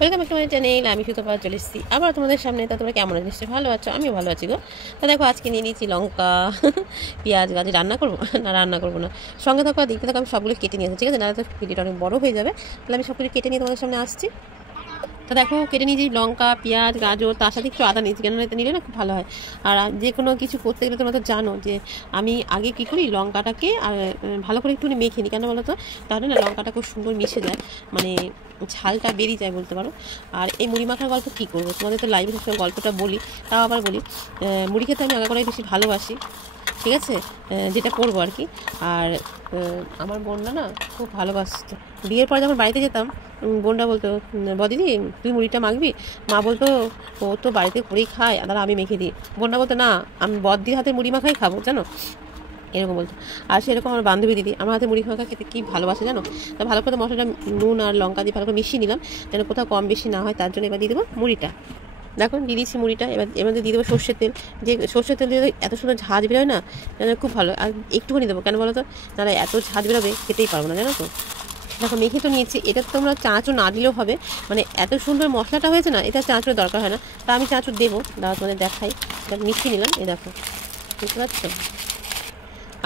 Welcome back to my channel. আমি সুতপা চলে এসেছি আবার তোমাদের সামনে। তা তোমরা কেমন আছো? নিশ্চয়ই ভালো আছো, আমিও ভালো আছি গো। তা দেখো, আজকে নিয়ে নিয়েছি লঙ্কা, পেঁয়াজ, গাজর। রান্না করবো না, রান্না করবো না, সঙ্গে থাকো আর দেখতে থাকো। আমি সবগুলো কেটে নিয়েছি, ঠিক আছে? নাহলে তো ভিডিওটা অনেক বড় হয়ে যাবে। তাহলে আমি সবগুলো কেটে নিয়ে তোমাদের সামনে আসছি। তা দেখো, কেটে নিয়েছি লঙ্কা, পেঁয়াজ, গাজর, তার সাথে একটু আদা নিয়েছি, কেন এটা নিলে না খুব ভালো হয়। আর যে কোনো কিছু করতে গেলে তোমরা তো জানো যে আমি আগে কী করি, লঙ্কাটাকে আর ভালো করে একটুখানি মেখে নিই। কেন বলো তো? তাহলে না লঙ্কাটা খুব সুন্দর মিশে যায়, মানে ঝালটা বেরিয়ে যায় বলতে পারো। আর এই মুড়ি মাখার গল্প কী করবো, তোমাদের তো লাইভে সবসময় গল্পটা বলি, তাও আবার বলি। মুড়ি খেতে আমি আগে করে বেশি ভালোবাসি, ঠিক আছে? যেটা করবো আর কি। আর আমার বোনরা না খুব ভালোবাসতো। বিয়ের পরে যখন বাড়িতে যেতাম, বোনরা বলতো, বদিদি তুই মুড়িটা মাখবি? মা বলতো ও তো বাড়িতে করেই খায়, আর আমি মেখে দিই। বোনরা বলতো না, আমি বদ্দির হাতে মুড়ি মাখাই খাবো, জানো, এরকম বলতো। আর সেরকম আমার বান্ধবী দিদি আমার হাতে মুড়ি মাখা খেতে কী ভালোবাসে জানো। তা ভালো করে মশলাটা নুন আর লঙ্কা দিয়ে ভালো করে মিশিয়ে নিলাম, যেন কোথাও কম বেশি না হয়। তার জন্য এবার দিয়ে দেবো মুড়িটা। দেখো দিয়ে দিচ্ছি মুড়িটা। এবার এর মধ্যে দিয়ে দেবো সর্ষের তেল। যে সর্ষের তেল দিয়ে এত সুন্দর ঝাঁজ বেরোয় না, খুব ভালো। আর একটুখানি দেবো, কেন বলো তো? তাহলে এত ঝাঁজ বেরোবে খেতেই পারবো না, জানো তো। দেখো মেখে তো নিয়েছি, এটা তোমরা চাঁচও না দিলেও হবে, মানে এত সুন্দর মশলাটা হয়েছে না, এটা চাঁচুর দরকার হয় না। তা আমি চাঁচুর দেবো, দাঁড়া তোমাদের দেখাই। এটা মিশিয়ে নিলাম, এই দেখো, বুঝতে পারছো?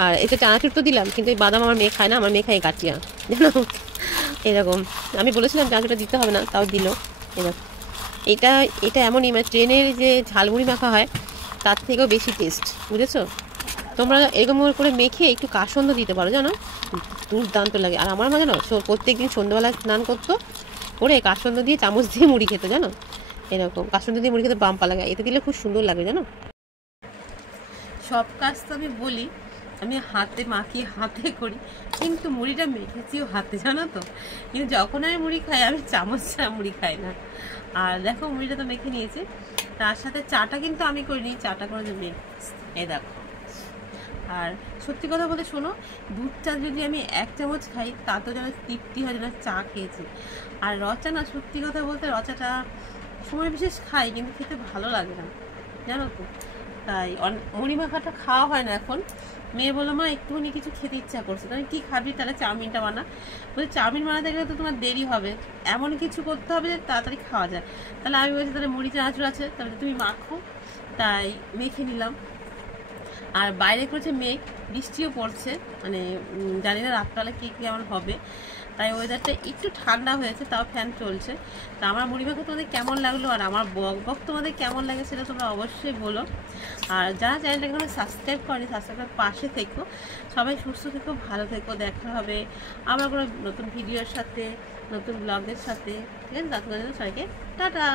আর এটা চানাচুর তো দিলাম, কিন্তু এই বাদাম আমার মেয়ে খায় না, আমার মেয়ে খায় গাঠিয়া, জানো, এরকম। আমি বলেছিলাম চানাচুরটা দিতে হবে না, তাও দিল। এরকম এটা এটা এমনই, মানে ট্রেনের যে ঝালমুড়ি মাখা হয় তার থেকেও বেশি টেস্ট, বুঝেছো? তোমরা এরকম করে মেখে একটু কাসন্দ দিতে পারো, জানো, দুর্দান্ত লাগে। আর আমার মা জানো প্রত্যেক দিন সন্ধ্যাবেলা স্নান করতো, করে কাসন্দ দিয়ে চামচ দিয়ে মুড়ি খেতে, জানো, এরকম কাসন্দ দিয়ে মুড়ি খেতে বাম্পা লাগে। এতে দিলে খুব সুন্দর লাগে, জানো। সব কাজ তো আমি বলি আমি হাতে মাখিয়ে হাতে করি, কিন্তু মুড়িটা মেখেছিও হাতে, জানো তো। কিন্তু যখন আমি মুড়ি খাই, আমি চামচ ছাড়া মুড়ি খাই না। আর দেখো মুড়িটা তো মেখে নিয়েছি, তার সাথে চাটা কিন্তু আমি করিনি, চাটা করে মেখে, এই দেখো। আর সত্যি কথা বলতে শোনো, দুধ চা যদি আমি 1 চামচ খাই, তা তো যেন তৃপ্তি হয়, যেন চা খেয়েছি। আর রচা না, সত্যি কথা বলতে রচাটা সময় বিশেষ খাই, কিন্তু খেতে ভালো লাগে না, জানো তো। তাই মুড়ি মাখাটা খাওয়া হয় না এখন। মেয়ে বললো, মা একটুখানি কিছু খেতে ইচ্ছা করছে। তাহলে কী খাবি? তাহলে চাউমিনটা বানা। বলছি চাউমিন বানাতে গেলে তো তোমার দেরি হবে, এমন কিছু করতে হবে যে তাড়াতাড়ি খাওয়া যায়। তাহলে আমি বলছি, তাহলে মুড়ি চানাচুর আছে, তাহলে তুমি মাখো। তাই মেখে নিলাম। আর বাইরে করেছে মেঘ, বৃষ্টিও পড়ছে, মানে জানি না রাতবেলা কী কেমন হবে। তাই ওয়েদারটা একটু ঠান্ডা হয়েছে, তাও ফ্যান চলছে। তা আমার মুড়ি মাখা তোমাদের কেমন লাগলো, আর আমার বক বক তোমাদের কেমন লাগে, সেটা তোমরা অবশ্যই বলো। আর যারা চ্যানেলটাকে তোমরা সাবস্ক্রাইব করেনি, সাবস্ক্রাইব পাশে থেকো। সবাই সুস্থ থেকো, ভালো থেকো। দেখা হবে আবার কোনো নতুন ভিডিওর সাথে, নতুন ব্লগের সাথে, ঠিক আছে? তার জন্য সবাইকে টাটা।